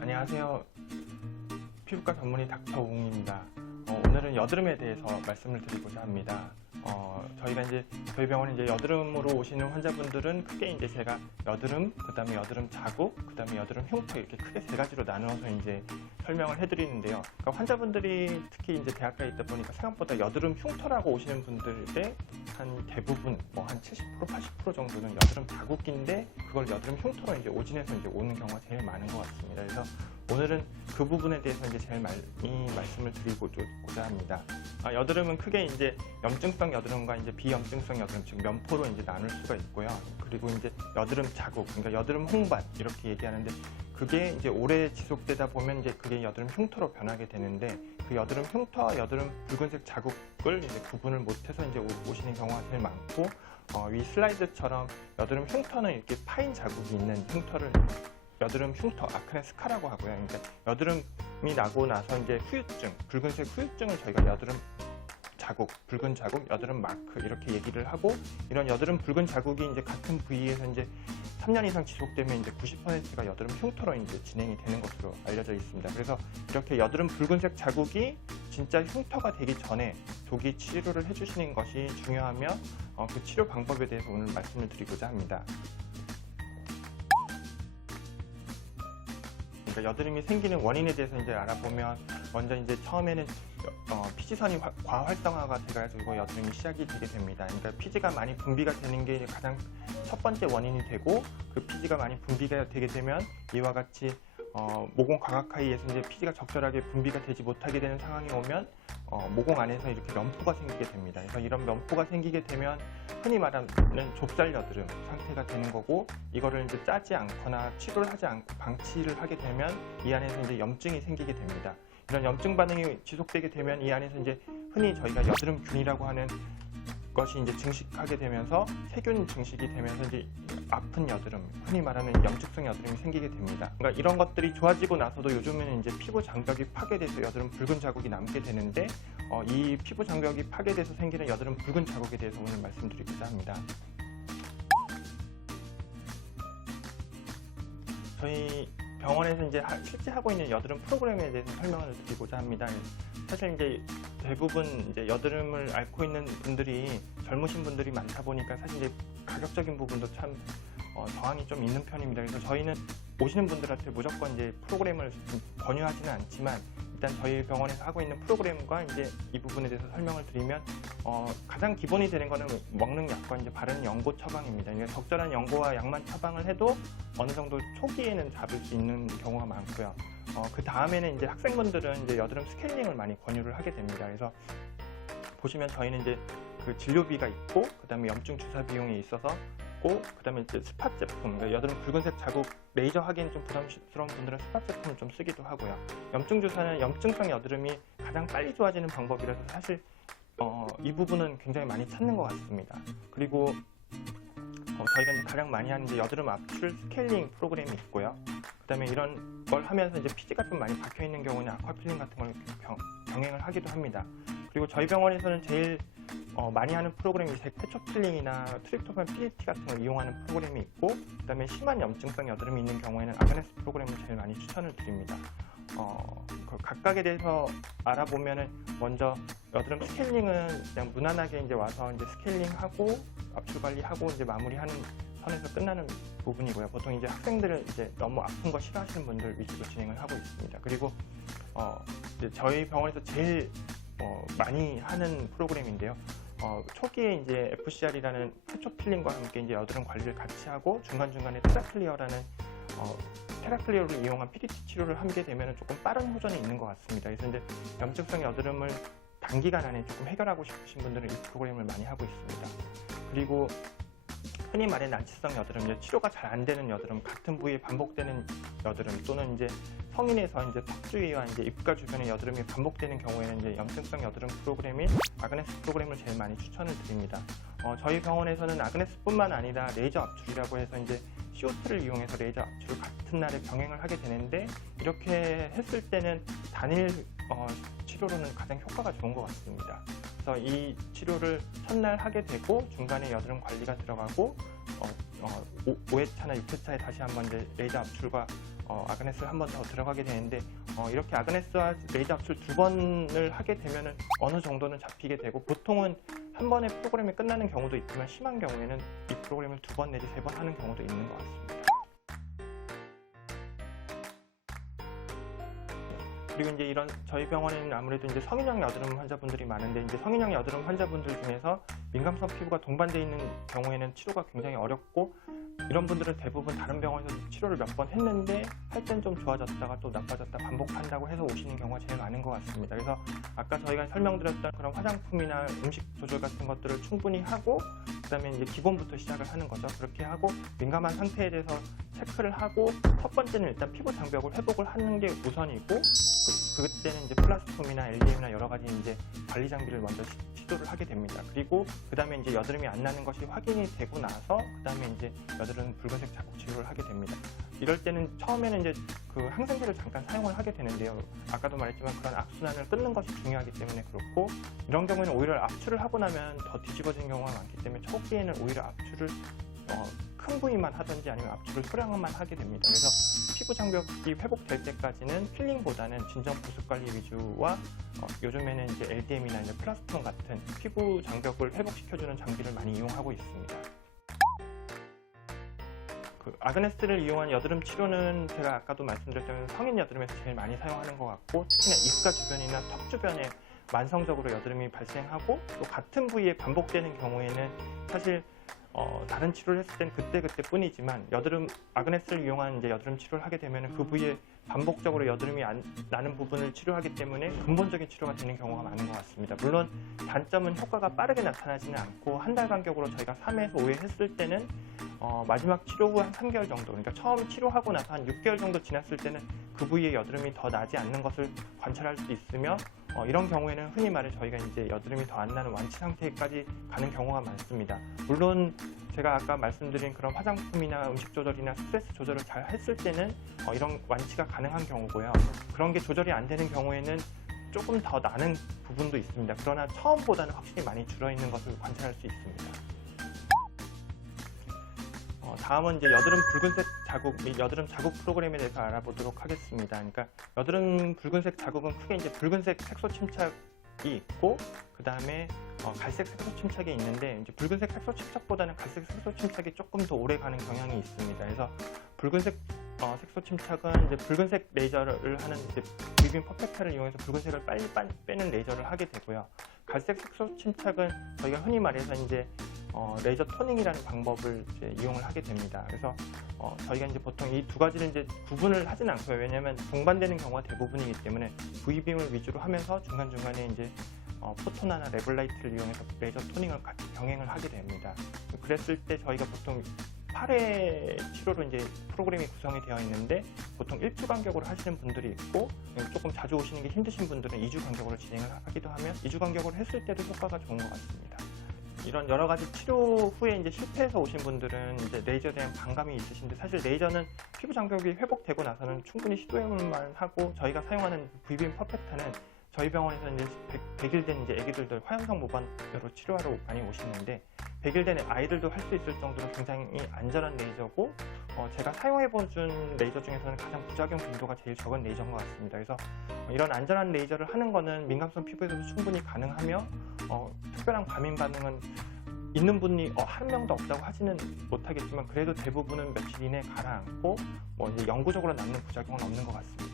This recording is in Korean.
안녕하세요. 피부과 전문의 닥터 웅입니다. 오늘은 여드름에 대해서 말씀을 드리고자 합니다. 저희가 이제 저희 병원에 이제 여드름으로 오시는 환자분들은 크게 이제 제가 여드름, 그다음에 여드름 자국, 그다음에 여드름 흉터 이렇게 크게 세 가지로 나누어서 이제 설명을 해드리는데요. 그러니까 환자분들이 특히 이제 대학가에 있다 보니까 생각보다 여드름 흉터라고 오시는 분들의 한 대부분 뭐 한 70%, 80% 정도는 여드름 자국인데 그걸 여드름 흉터로 이제 오진해서 이제 오는 경우가 제일 많은 것 같습니다. 그래서 오늘은 그 부분에 대해서 이제 제일 많이 말씀을 드리고자 합니다. 여드름은 크게 이제 염증성 여드름과 이제 비염증성 여드름, 즉 면포로 이제 나눌 수가 있고요. 그리고 이제 여드름 자국, 그러니까 여드름 홍반 이렇게 얘기하는데 그게 이제 오래 지속되다 보면 이제 그게 여드름 흉터로 변하게 되는데 그 여드름 흉터와 여드름 붉은색 자국을 이제 구분을 못해서 이제 오시는 경우가 제일 많고 위 슬라이드처럼 여드름 흉터는 이렇게 파인 자국이 있는 흉터를 여드름 흉터, 아크네 스카라고 하고요. 그러니까 여드름이 나고 나서 이제 후유증, 붉은색 후유증을 저희가 여드름 자국, 붉은 자국, 여드름 마크 이렇게 얘기를 하고 이런 여드름 붉은 자국이 이제 같은 부위에서 이제 3년 이상 지속되면 이제 90%가 여드름 흉터로 이제 진행이 되는 것으로 알려져 있습니다. 그래서 이렇게 여드름 붉은색 자국이 진짜 흉터가 되기 전에 조기 치료를 해주시는 것이 중요하며 그 치료 방법에 대해서 오늘 말씀을 드리고자 합니다. 그러니까 여드름이 생기는 원인에 대해서 이제 알아보면 먼저 이제 처음에는 피지선이 과활성화가 돼가지고 여드름이 시작이 되게 됩니다. 그러니까 피지가 많이 분비가 되는 게 가장 첫 번째 원인이 되고 그 피지가 많이 분비가 되게 되면 이와 같이 모공 과각하이에서 이제 피지가 적절하게 분비가 되지 못하게 되는 상황이 오면 모공 안에서 이렇게 면포가 생기게 됩니다. 그래서 이런 면포가 생기게 되면 흔히 말하는 좁쌀 여드름 상태가 되는 거고 이거를 이제 짜지 않거나 치료를 하지 않고 방치를 하게 되면 이 안에서 이제 염증이 생기게 됩니다. 이런 염증 반응이 지속되게 되면 이 안에서 이제 흔히 저희가 여드름균이라고 하는 것이 이제 증식하게 되면서 세균 증식이 되면서 이제 아픈 여드름, 흔히 말하는 염증성 여드름이 생기게 됩니다. 그러니까 이런 것들이 좋아지고 나서도 요즘에는 이제 피부 장벽이 파괴돼서 여드름 붉은 자국이 남게 되는데 이 피부 장벽이 파괴돼서 생기는 여드름 붉은 자국에 대해서 오늘 말씀드리고자 합니다. 저희 병원에서 이제 실제 하고 있는 여드름 프로그램에 대해서 설명을 드리고자 합니다. 사실 이제 대부분 이제 여드름을 앓고 있는 분들이 젊으신 분들이 많다 보니까 사실 이제 가격적인 부분도 참 저항이 좀 있는 편입니다. 그래서 저희는 오시는 분들한테 무조건 이제 프로그램을 권유하지는 않지만 일단 저희 병원에서 하고 있는 프로그램과 이제 이 부분에 대해서 설명을 드리면 가장 기본이 되는 거는 먹는 약과 이제 바르는 연고 처방입니다. 그러니까 적절한 연고와 약만 처방을 해도 어느 정도 초기에는 잡을 수 있는 경우가 많고요. 그 다음에는 이제 학생분들은 이제 여드름 스케일링을 많이 권유를 하게 됩니다. 그래서 보시면 저희는 이제 그 진료비가 있고 그다음에 염증 주사 비용이 있어서 그다음에 이제 스팟 제품, 그러니까 여드름 붉은색 자국 레이저 하기엔 좀 부담스러운 분들은 스팟 제품을 좀 쓰기도 하고요. 염증 주사는 염증성 여드름이 가장 빨리 좋아지는 방법이라서 사실 이 부분은 굉장히 많이 찾는 것 같습니다. 그리고 저희가 이제 가장 많이 하는 이제 여드름 압출 스케일링 프로그램이 있고요. 그다음에 이런 걸 하면서 이제 피지가 좀 많이 박혀 있는 경우는 아쿠아필링 같은 걸 병행을 하기도 합니다. 그리고 저희 병원에서는 제일 많이 하는 프로그램이 페초필링이나 트립토판 PDT 같은 걸 이용하는 프로그램이 있고 그다음에 심한 염증성 여드름이 있는 경우에는 아그네스 프로그램을 제일 많이 추천을 드립니다. 그 각각에 대해서 알아보면은 먼저 여드름 스케일링은 그냥 무난하게 이제 와서 이제 스케일링하고 압출 관리하고 이제 마무리하는 선에서 끝나는 부분이고요. 보통 이제 학생들은 이제 너무 아픈 거 싫어하시는 분들 위주로 진행을 하고 있습니다. 그리고 이제 저희 병원에서 제일 많이 하는 프로그램인데요. 초기에 이제 FCR이라는 페초필링과 함께 이제 여드름 관리를 같이 하고 중간중간에 테라클리어라는 테라클리어를 이용한 PDT 치료를 하게 되면 조금 빠른 호전이 있는 것 같습니다. 그래서 이제 염증성 여드름을 단기간 안에 조금 해결하고 싶으신 분들은 이 프로그램을 많이 하고 있습니다. 그리고 흔히 말해 난치성 여드름, 치료가 잘 안 되는 여드름, 같은 부위에 반복되는 여드름 또는 이제 성인에서 이제 턱 주위와 이제 입가 주변의 여드름이 반복되는 경우에는 이제 염증성 여드름 프로그램인 아그네스 프로그램을 제일 많이 추천을 드립니다. 저희 병원에서는 아그네스뿐만 아니라 레이저 압출이라고 해서 이제 CO2를 이용해서 레이저 압출을 같은 날에 병행을 하게 되는데 이렇게 했을 때는 단일 치료로는 가장 효과가 좋은 것 같습니다. 그래서 이 치료를 첫날 하게 되고 중간에 여드름 관리가 들어가고 5회차나 6회차에 다시 한번 이제 레이저 압출과 아그네스를 한 번 더 들어가게 되는데 이렇게 아그네스와 레이저 압출 2번을 하게 되면은 어느 정도는 잡히게 되고, 보통은 한 번에 프로그램이 끝나는 경우도 있지만 심한 경우에는 이 프로그램을 2번 내지 3번 하는 경우도 있는 것 같습니다. 그리고 이제 저희 병원에는 아무래도 이제 성인형 여드름 환자분들이 많은데, 이제 성인형 여드름 환자분들 중에서 민감성 피부가 동반되어 있는 경우에는 치료가 굉장히 어렵고, 이런 분들은 대부분 다른 병원에서 치료를 몇 번 했는데 할 땐 좀 좋아졌다가 또 나빠졌다 반복한다고 해서 오시는 경우가 제일 많은 것 같습니다. 그래서 아까 저희가 설명드렸던 그런 화장품이나 음식 조절 같은 것들을 충분히 하고, 그다음에 이제 기본부터 시작을 하는 거죠. 그렇게 하고 민감한 상태에 대해서 체크를 하고, 첫 번째는 일단 피부 장벽을 회복을 하는 게 우선이고, 그때는 이제 플라스톰이나 LDM이나 여러 가지 이제 관리 장비를 먼저 시도를 하게 됩니다. 그리고 그다음에 이제 여드름이 안 나는 것이 확인이 되고 나서 그다음에 이제 여드름 붉은색 자국 치료를 하게 됩니다. 이럴 때는 처음에는 이제 그 항생제를 잠깐 사용을 하게 되는데요. 아까도 말했지만 그런 악순환을 끊는 것이 중요하기 때문에 그렇고, 이런 경우에는 오히려 압출을 하고 나면 더 뒤집어진 경우가 많기 때문에 초기에는 오히려 압출을 큰 부위만 하든지 아니면 압출을 소량만 하게 됩니다. 그래서 피부 장벽이 회복될 때까지는 필링보다는 진정 보습 관리 위주와 요즘에는 이제 LDM이나 이제 플라스톤 같은 피부 장벽을 회복시켜주는 장비를 많이 이용하고 있습니다. 아그네스를 이용한 여드름 치료는 제가 아까도 말씀드렸지만 성인 여드름에서 제일 많이 사용하는 것 같고, 특히나 입가 주변이나 턱 주변에 만성적으로 여드름이 발생하고 또 같은 부위에 반복되는 경우에는 사실 다른 치료를 했을 땐 그때 뿐이지만 아그네스를 이용한 이제 여드름 치료를 하게 되면 그 부위에 반복적으로 여드름이 나는 부분을 치료하기 때문에 근본적인 치료가 되는 경우가 많은 것 같습니다. 물론 단점은 효과가 빠르게 나타나지는 않고, 한 달 간격으로 저희가 3회에서 5회 했을 때는 마지막 치료 후 한 3개월 정도, 그러니까 처음 치료하고 나서 한 6개월 정도 지났을 때는 그 부위에 여드름이 더 나지 않는 것을 관찰할 수 있으며, 이런 경우에는 흔히 말해 저희가 이제 여드름이 더 안 나는 완치 상태까지 가는 경우가 많습니다. 물론 제가 아까 말씀드린 그런 화장품이나 음식 조절이나 스트레스 조절을 잘 했을 때는 이런 완치가 가능한 경우고요. 그런 게 조절이 안 되는 경우에는 조금 더 나는 부분도 있습니다. 그러나 처음보다는 확실히 많이 줄어있는 것을 관찰할 수 있습니다. 다음은 이제 여드름 붉은색 자국 및 여드름 자국 프로그램에 대해서 알아보도록 하겠습니다. 그러니까 여드름 붉은색 자국은 크게 이제 붉은색 색소 침착이 있고, 그 다음에 갈색 색소 침착이 있는데, 이제 붉은색 색소 침착보다는 갈색 색소 침착이 조금 더 오래 가는 경향이 있습니다. 그래서 붉은색 색소 침착은 이제 붉은색 레이저를 하는 이제 뷰빙 퍼펙터를 이용해서 붉은색을 빨리 빼는 레이저를 하게 되고요. 갈색 색소 침착은 저희가 흔히 말해서 이제 레이저 토닝이라는 방법을 이제 이용을 하게 됩니다. 그래서 저희가 이제 보통 이 두 가지를 이제 구분을 하진 않고요. 왜냐하면 동반되는 경우가 대부분이기 때문에 V빔을 위주로 하면서 중간중간에 이제 포토나나 레블라이트를 이용해서 레이저 토닝을 같이 병행을 하게 됩니다. 그랬을 때 저희가 보통 8회 치료로 이제 프로그램이 구성이 되어 있는데, 보통 1주 간격으로 하시는 분들이 있고, 조금 자주 오시는 게 힘드신 분들은 2주 간격으로 진행을 하기도 하면 2주 간격으로 했을 때도 효과가 좋은 것 같습니다. 이런 여러 가지 치료 후에 이제 실패해서 오신 분들은 이제 레이저에 대한 반감이 있으신데, 사실 레이저는 피부 장벽이 회복되고 나서는 충분히 시도해볼만 하고, 저희가 사용하는 V빔 퍼펙터는 저희 병원에서 이제 100일 된 이제 애기들도 화염성 모반으로 치료하러 많이 오시는데, 100일 된 아이들도 할 수 있을 정도로 굉장히 안전한 레이저고, 제가 사용해본 레이저 중에서는 가장 부작용 빈도가 제일 적은 레이저인 것 같습니다. 그래서 이런 안전한 레이저를 하는 거는 민감성 피부에서도 충분히 가능하며, 특별한 과민 반응은 있는 분이 한 명도 없다고 하지는 못하겠지만, 그래도 대부분은 며칠 이내에 가라앉고 이제 영구적으로 남는 부작용은 없는 것 같습니다.